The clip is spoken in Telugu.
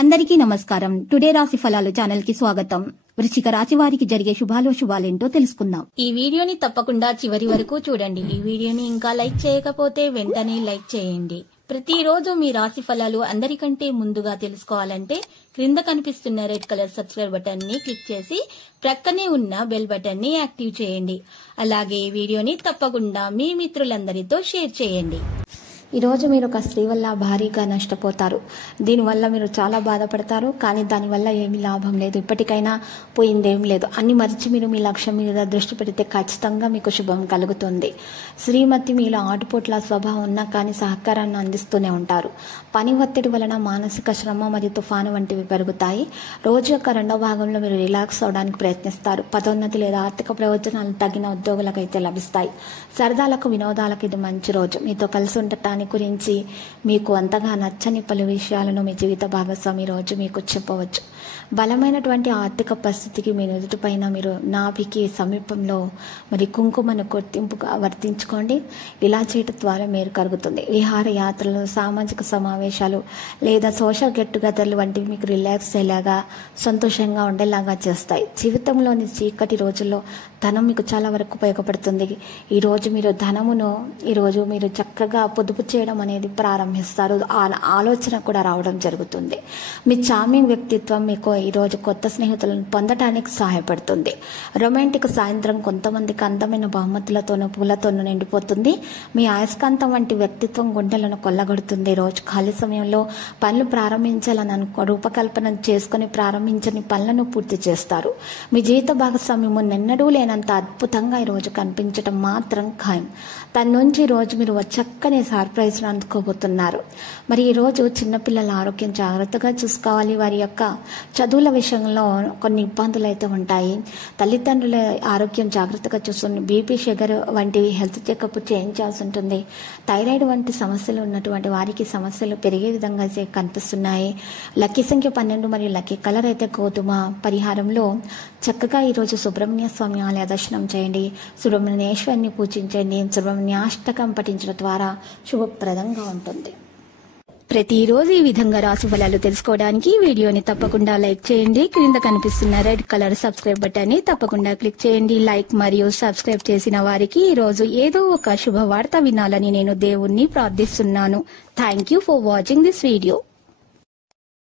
అందరికీ నమస్కారం. టుడే రాశి ఫలాలు ఛానల్ కి స్వాగతం. వృశ్చిక రాశి వారికి జరిగే శుభాలేంటో తెలుసుకుందాం. ఈ వీడియోని తప్పకుండా చివరి వరకు చూడండి. ఈ వీడియోని ఇంకా లైక్ చేయకపోతే వెంటనే లైక్ చేయండి. ప్రతిరోజు మీ రాశి ఫలాలు అందరికంటే ముందుగా తెలుసుకోవాలంటే క్రింద కనిపిస్తున్న రెడ్ కలర్ సబ్స్క్రైబ్ బటన్ ని క్లిక్ చేసి ప్రక్కనే ఉన్న బెల్ బటన్ ని యాక్టివ్ చేయండి. అలాగే ఈ వీడియోని తప్పకుండా మీ మిత్రులందరితో షేర్ చేయండి. ఈ రోజు మీరు ఒక స్త్రీ వల్ల భారీగా నష్టపోతారు. దీనివల్ల మీరు చాలా బాధపడతారు. కానీ దానివల్ల ఏమీ లాభం లేదు. ఇప్పటికైనా పోయిందేం లేదు. అన్ని మరిచి మీరు మీ లక్ష్యం మీద దృష్టి పెడితే ఖచ్చితంగా మీకు శుభం కలుగుతుంది. శ్రీమతి మీలో ఆటుపోట్ల స్వభావం ఉన్నా కానీ సహకారాన్ని అందిస్తూనే ఉంటారు. పని ఒత్తిడి వలన మానసిక శ్రమ మరియు తుఫాను వంటివి పెరుగుతాయి. రోజు యొక్క రెండవ భాగంలో మీరు రిలాక్స్ అవడానికి ప్రయత్నిస్తారు. పదోన్నతి లేదా ఆర్థిక ప్రయోజనాలు తగిన ఉద్యోగులకైతే లభిస్తాయి. సరదాలకు వినోదాలకు ఇది మంచి రోజు. మీతో కలిసి ఉండటానికి గురించి మీకు అంతగా నచ్చని పలు విషయాలను మీ జీవిత భాగస్వామి రోజు మీకు చెప్పవచ్చు. బలమైనటువంటి ఆర్థిక పరిస్థితికి మీ నుదుటిపైన మీరు నాభికి సమీపంలో మరి కుంకుమను గుర్తింపుగా వర్తించుకోండి. ఇలా చేయటం ద్వారా మేలు కలుగుతుంది. విహార యాత్రలు, సామాజిక సమావేశాలు లేదా సోషల్ గెట్ టుగెదర్లు వంటివి మీకు రిలాక్స్ అయ్యేలాగా సంతోషంగా ఉండేలాగా చేస్తాయి. జీవితంలోని చీకటి రోజుల్లో ధనం మీకు చాలా వరకు ఉపయోగపడుతుంది. ఈరోజు మీరు చక్కగా పొదుపు చేయడం అనేది ప్రారంభిస్తారు. ఆలోచన కూడా రావడం జరుగుతుంది. మీ చార్మింగ్ వ్యక్తిత్వం మీకు ఈరోజు కొత్త స్నేహితులను పొందడానికి సహాయపడుతుంది. రొమాంటిక్ సాయంత్రం కొంతమందికి అందమైన బహుమతులతోనూ పూలతోనూ నిండిపోతుంది. మీ అయస్కాంతం వంటి వ్యక్తిత్వం గుండెలను కొల్లగొడుతుంది. రోజు ఖాళీ సమయంలో పనులు ప్రారంభించాలని రూపకల్పన చేసుకుని ప్రారంభించని పనులను పూర్తి చేస్తారు. మీ జీవిత భాగస్వామి మున్నెన్నడూ లేనంత అద్భుతంగా ఈరోజు కనిపించడం మాత్రం ఖాయం. తన నుంచి ఈరోజు మీరు చక్కని సర్ప్రైజ్ అందుకోబోతున్నారు. మరి ఈరోజు చిన్నపిల్లల ఆరోగ్యం జాగ్రత్తగా చూసుకోవాలి. వారి యొక్క చదువుల విషయంలో కొన్ని ఇబ్బందులు అయితే ఉంటాయి. తల్లిదండ్రుల ఆరోగ్యం జాగ్రత్తగా చూసుకుని బీపీ, షుగర్ వంటివి హెల్త్ చెకప్ చేయించాల్సి ఉంటుంది. థైరాయిడ్ వంటి సమస్యలు ఉన్నటువంటి వారికి సమస్యలు పెరిగే విధంగా అయితే కనిపిస్తున్నాయి. లక్కీ సంఖ్య 12 మరియు లక్కీ కలర్ అయితే గోధుమ. పరిహారంలో చక్కగా ఈరోజు సుబ్రహ్మణ్య స్వామి ఆలయ దర్శనం చేయండి. సుబ్రహ్మణ్యేశ్వరిని పూజించండి. సుబ్రహ్మణ్యాష్టకం పఠించడం ద్వారా శుభప్రదంగా ఉంటుంది. ప్రతిరోజు ఈ విధంగా రాశి ఫలాలు తెలుసుకోవడానికి వీడియోని తప్పకుండా లైక్ చేయండి. క్రింద కనిపిస్తున్న రెడ్ కలర్ సబ్స్క్రైబ్ బటన్ ని తప్పకుండా క్లిక్ చేయండి. లైక్ మరియు సబ్స్క్రైబ్ చేసిన వారికి ఈ రోజు ఏదో ఒక శుభవార్త వినాలని నేను దేవుణ్ణి ప్రార్థిస్తున్నాను. Thank you for watching this video.